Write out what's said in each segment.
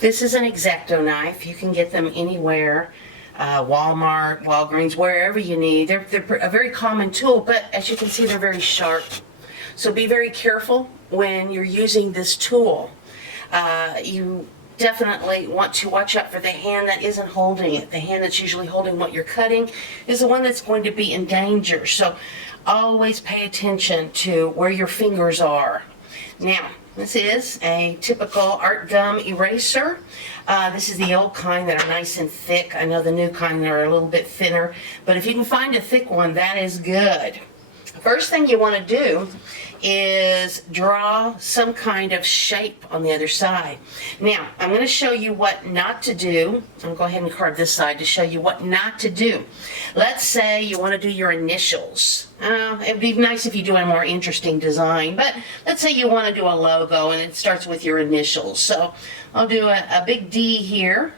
This is an X-Acto knife. You can get them anywhere, Walmart, Walgreens, wherever you need. They're a very common tool, but as you can see, they're very sharp. So be very careful when you're using this tool. You definitely want to watch out for the hand that isn't holding it. The hand that's usually holding what you're cutting is the one that's going to be in danger. So always pay attention to where your fingers are. Now, this is a typical art gum eraser. This is the old kind that are nice and thick. I know the new kind are a little bit thinner, but if you can find a thick one, that is good. First thing you want to do is draw some kind of shape on the other side. Now, I'm going to show you what not to do. I'm going to go ahead and carve this side to show you what not to do. Let's say you want to do your initials. It'd be nice if you do a more interesting design, but let's say you want to do a logo and it starts with your initials. So I'll do a big D here.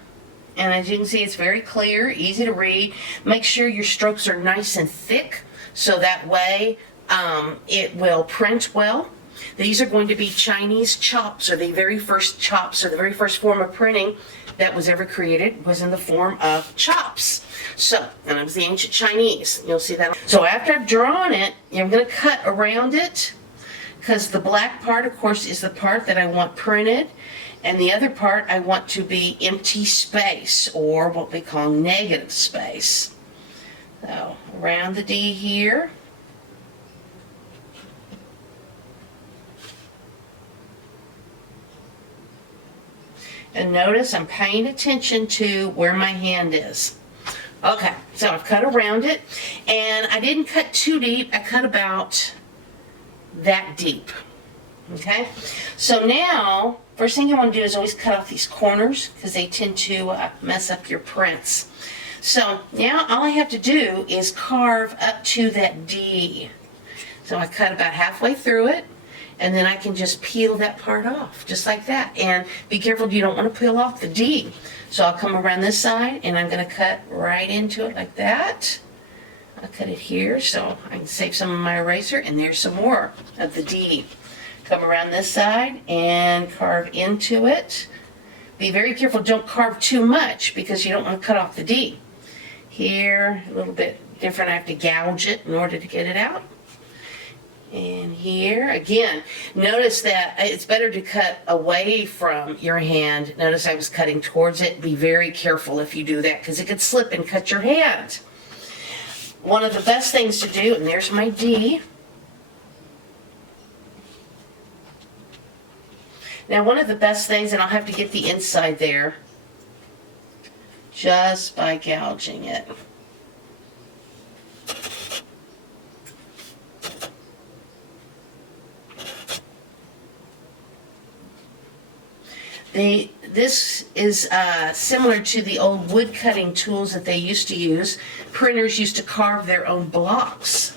And as you can see, it's very clear, easy to read. Make sure your strokes are nice and thick, so that way it will print well. These are going to be Chinese chops, or the very first chops, or the very first form of printing that was ever created was in the form of chops. So, and it was the ancient Chinese. You'll see that. So after I've drawn it, I'm going to cut around it, because the black part, of course, is the part that I want printed. And the other part I want to be empty space, or what we call negative space. So around the D here. And notice I'm paying attention to where my hand is. Okay, so I've cut around it, and I didn't cut too deep. I cut about that deep. Okay, so now, first thing you want to do is always cut off these corners, because they tend to mess up your prints. So now all I have to do is carve up to that D. So I cut about halfway through it, and then I can just peel that part off, just like that. And be careful, you don't want to peel off the D. So I'll come around this side, and I'm going to cut right into it like that. I'll cut it here so I can save some of my eraser, and there's some more of the D. Come around this side and carve into it. Be very careful, don't carve too much, because you don't want to cut off the D. Here, a little bit different, I have to gouge it in order to get it out. And here, again, notice that it's better to cut away from your hand. Notice I was cutting towards it. Be very careful if you do that, because it could slip and cut your hand. One of the best things to do, and there's my D. Now, one of the best things, and I'll have to get the inside there, just by gouging it. This is similar to the old wood cutting tools that they used to use. Printers used to carve their own blocks.